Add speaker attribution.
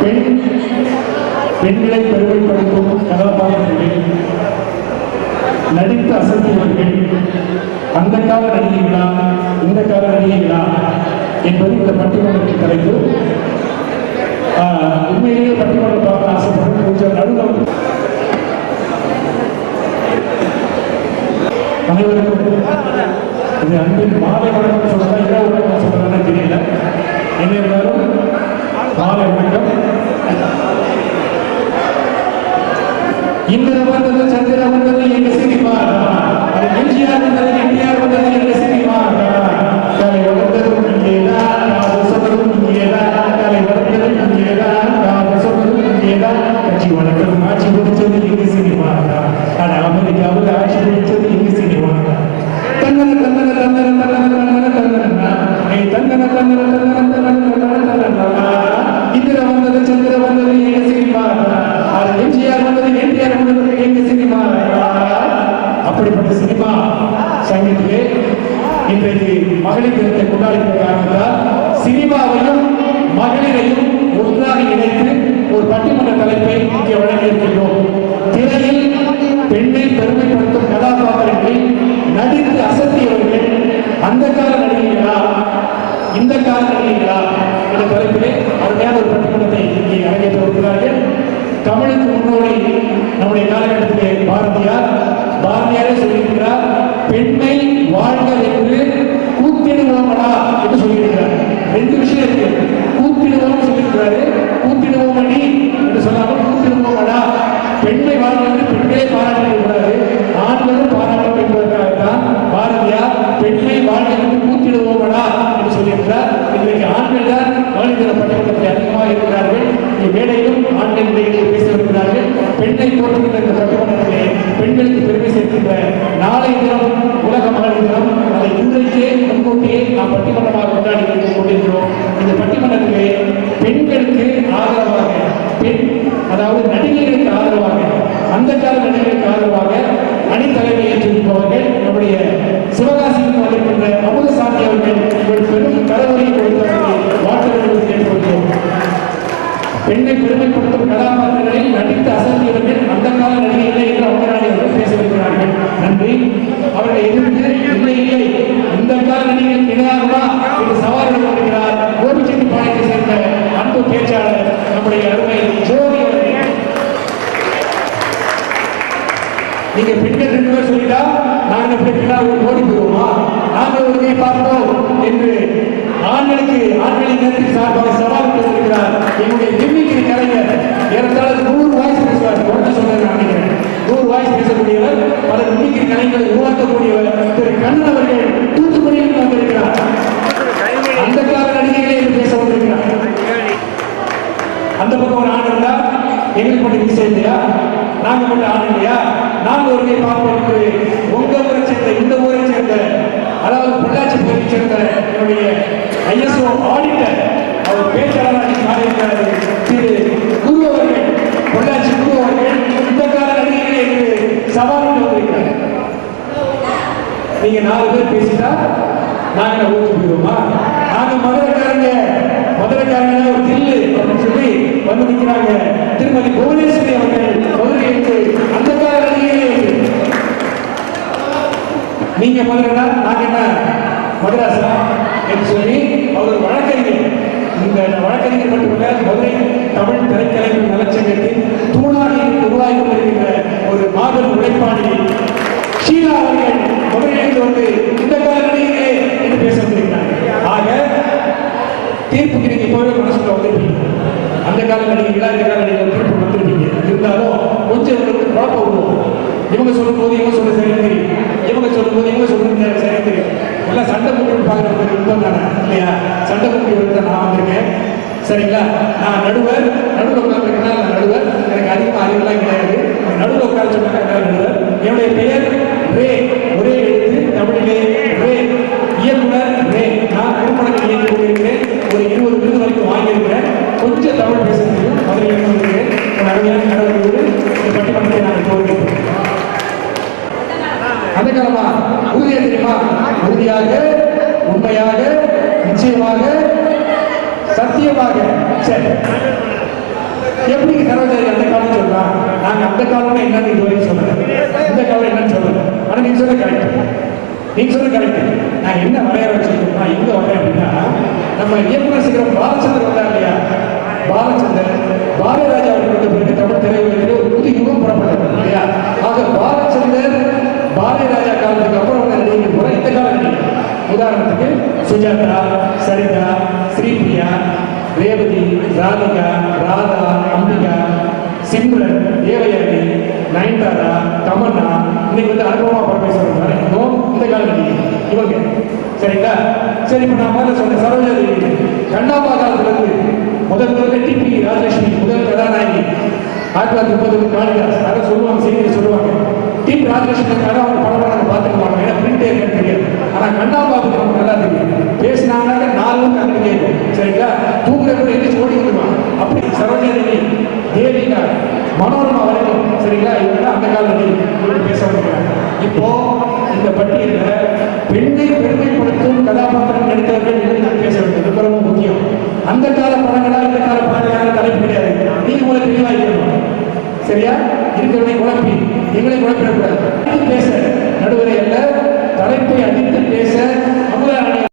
Speaker 1: பெண் பெண்களை பெருமைப்படுத்தும் கதாபாத்திரங்கள் நடித்து அசத்தியவர்கள் அந்த கால நடிகைகளா இந்த கால நடிகைகளா என்பது இந்த பட்டிமன்றத்தின் தலைப்பு. உண்மையிலேயே பட்டிமன்றம் பார்க்க ஆசைப்படும் கொஞ்சம் நடுவில் அனைவருக்கும் இது அன்பின் மாலை வணக்கம் சொல்லலாம் இரவு வணக்கம் சொல்லலாம் தெரியல. என்ன இருந்தாலும் மாலை வணக்கம். இந்திர வந்தது சந்திர வந்தது எங்க சிரிப்பார் எம்ஜிஆர் என்பதை எம்ஜிஆர் மகளிர் தினத்தை கொண்டாடுகிற சினிமாவையும் மகளிரையும் ஒன்றாக இணைத்து ஒரு பட்டிமன்ற தலைப்பை இங்கே வழங்கியிருக்கின்றோம். திரையில் பெண்ணை பெருமைப்படுத்தும் கதாபாத்திரங்களில் நடித்து அசத்தியவர்கள் அந்த கால நடிகைகளா இந்த கால நடிகைகளா என்ற தலைப்பிலே அருமையான ஒரு பட்டிமன்றத்தை இங்கே அரங்கேற்றிருக்கிறார்கள் தமிழுக்கு முன்னோடி நம்முடைய காலகட்டத்திலே பாரதியார். பாரதியாரே சொல்லி பெருமைப்படுத்தும் கதாபாத்திரங்களில் நடித்து அசத்தியவர்கள் அந்த கால நடிகைகளே என்று அமுதராணி அவர்கள் பேசியிருக்கிறார்கள் நன்றி. அவர்களை எதிர்த்து இல்லை இல்லை. இந்த கால நடிகைகள் இணையாகுமா என்று சவால் விடுகிறார் கோபிச்செட்டி பாளையத்தை சேர்ந்த அன்பு பேச்சாளர் நம்முடைய அருமை ஜோதி நீங்க பெண்கள் ரெண்டு பேர் சொல்லிட்டா நாங்க எப்படி பின்னால் ஓடி போயிருவோமா நாங்கள் ஒரு கை பார்ப்போம் என்று ஆண்களுக்கு ஆண்களின் நேரத்தில் சார்பாக சவால் பேசியிருக்கிறார் என்னுடைய மிமிக்ரி கலைஞர் ஏறத்தாழ நூறு வாய்ஸ் பேசுவார் உடனே சொல்றேன் நான் நினைக்கிறேன் நூறு வாய்ஸ் பேசக்கூடியவர் பல மிமிக்ரி கலைஞர்களை உருவாக்கக்கூடியவர் திரு கண்ணன் அவர்கள் தூத்துக்குடியில் வந்திருக்கிறார் அந்த கால நடிகைகளே என்று பேச வந்திருக்கிறார் அந்த பக்கம் ஒரு ஆண் இருந்தா எங்களுக்கு மட்டும் விஷயம் இல்லையா நாங்க மட்டும் ஆள் இல்லையா நாங்க ஒரு கை பார்ப்போம் உங்க ஊரை சேர்ந்த இந்த ஊரை சேர்ந்த அதாவது பொள்ளாச்சி பகுதியை சேர்ந்த என்னுடைய ஐஎஸ்ஓ ஆடிட்டர் அவர் பேச்சாளராக மாறியிருக்கிறார் திரு குரு அவர்கள். பொள்ளாச்சி குரு அவர்கள் இந்த கால நடிகைகளே என்று சவால் வந்திருக்கிறார். நீங்க நாலு பேர் பேசிட்டா நாங்க ஊற்றி போயிருவோமா நாங்க மதுரைக்காரங்க மதுரைக்காரங்க ஒரு தில்லு அப்படின்னு சொல்லி வந்து நிற்கிறாங்க திருமதி புவனேஸ்வரி அவர்கள் நீங்க மதுரைனா நாங்க என்ன மதுராசா என்று சொல்லி அவர் வழக்கறிஞர். இந்த வழக்கறிஞர் மட்டுமல்ல மதுரை தமிழ் திரைக்கலைஞர் நலச்சங்கத்தின் தூணாக உருவாகி கொண்டிருக்கிற ஒரு மாபெரும் உழைப்பாளி ஷீலா அவர்கள் மதுரையிலிருந்து வந்து இந்த கால என்று பேச வந்திருக்கிறார் ஆக தீர்ப்புக்கு நீங்க போய் மனசுல வந்துருப்பீங்க அந்த கால நடிகர்களா இந்த கால நடிகைகள் சொல்லும் போது இவங்க சொல்ல சரியா தெரியும் இவங்க சொல்லும் போது இவங்க சொல்றது சரி தெரியும் எல்லாம் சண்டை போட்டு பார்க்குற விருப்பம் தானே? இல்லையா? சண்டை போட்டு விருப்பம் நான் வந்திருக்கேன். சரிங்களா? நான் நடுவர். நடுவில் உட்காந்துருக்கேன்னா நான் நடுவர். எனக்கு அதிகமாக அறிவுலாம் கிடையாது. நடுவில் உட்கார சொன்னாங்க நடுவர். என்னுடைய பெயர் உண்மையாக நிச்சயமாக சத்தியமாக. சரி. எப்படி சரோஜாரி அந்த காலம் சொல்லலாம் நாங்க அந்த காலம் என்னன்னு இதுவரையும் சொல்லல. இந்த காலம் என்னன்னு சொல்லல. ஆனா நீங்க சொல்ல கரெக்ட் நீங்க சொல்ல கரெக்ட் நான் என்ன வரையற வச்சிருக்கோம்னா எங்க வரேன் அப்படின்னா நம்ம இயக்குனர் சிகரம் பாலச்சந்திரன் வந்தா இல்லையா? பாலச்சந்திரன் பாலராஜா அவர்களுக்கு பிறகு தமிழ் திரையுலகிலே ஒரு புது யுகம் புறப்பட்டது இல்லையா? ஆக பால பாலராஜா காலத்துக்கு அப்புறம் வந்த நடிகர்கள் கூட இந்த கால நடிகர் உதாரணத்துக்கு சுஜாதா சரிதா ஸ்ரீபிரியா ரேவதி ராதிகா ராதா அம்பிகா சிம்ரன் தேவயானி நயன்தாரா தமன்னா இன்னைக்கு வந்து அனுபவமா பரமேஸ்வரன் வரைக்கும் இந்த கால நடிகை இவங்க. சரிங்களா? சரி இப்போ நான் முதல்ல சொன்ன சரோஜா தேவி கண்ணாம்பா காலத்துல முதல் முதல்ல டிபி ராஜலட்சுமி முதல் கதாநாயகி. ஆயிரத்தி தொள்ளாயிரத்தி முப்பது காளிதாஸ். அதை சொல்லுவாங்க செய்தியில் சொல்லுவாங்க. டிபி ராஜலட்சுமி கதை அவங்க படம் நாங்கள் பார்த்துக்குவாங்க ஏன்னா பிரிண்டே எனக்கு தெரியாது. ஆனா கண்ணா கண்ணாம்பாவுக்கு நமக்கு நல்லா தெரியும். பேசினாங்கன்னாக்க நாலு கண்ணு கேட்கும். சரிங்களா? தூங்குற கூட எந்திரிச்சு ஓடி வந்துடுவான் அப்படி சரோஜாதேவி தேவிகா மனோரமா வரைக்கும். சரிங்களா? இவங்க அந்த காலத்தில் பேச முடியாது இப்போ இந்த பட்டியலில் பெண்ணை பெருமைப்படுத்தும் கதாபாத்திரம் நடித்தவர்கள் என்று நான் பேச வேண்டியது ரொம்ப ரொம்ப முக்கியம். அந்த கால படங்களா இந்த கால படங்களா தலைப்பு கிடையாது. நீங்க உங்களை தெளிவாக இருக்கணும் சரியா? இருக்கிறவனை குழப்பி. எங்களை குழப்பிடக்கூடாது.